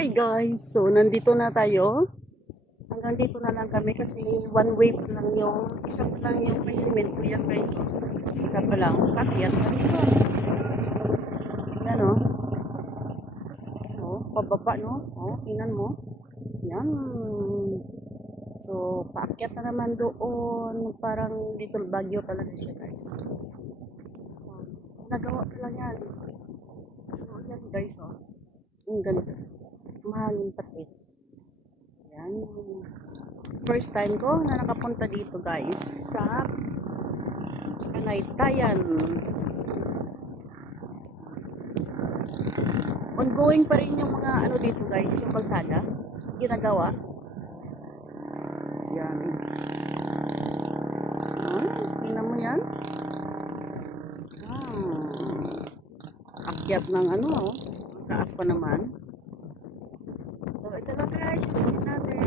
Hi guys! So, nandito na tayo. Hanggang dito na lang kami kasi one way pa lang yung, isa pa lang yung may cement ko yan guys. Oh. Isa pa lang. Pakyat na dito. Yan oh. Oh, pababa no. Oh, tingnan mo. Yan. So, paakyat na naman doon. Parang little bagyo talaga siya guys. Oh, nagawa pa lang yan. So, yan guys oh. Ang ganda. Mahangin pati. Yan. First time ko na nakapunta dito guys sa Panaytayan. Ongoing pa rin yung mga ano dito guys, yung kalsada. Ginagawa. Yan. Tingnan mo yan. Akyat ng ano, taas pa naman. So ito lang guys, yung natin.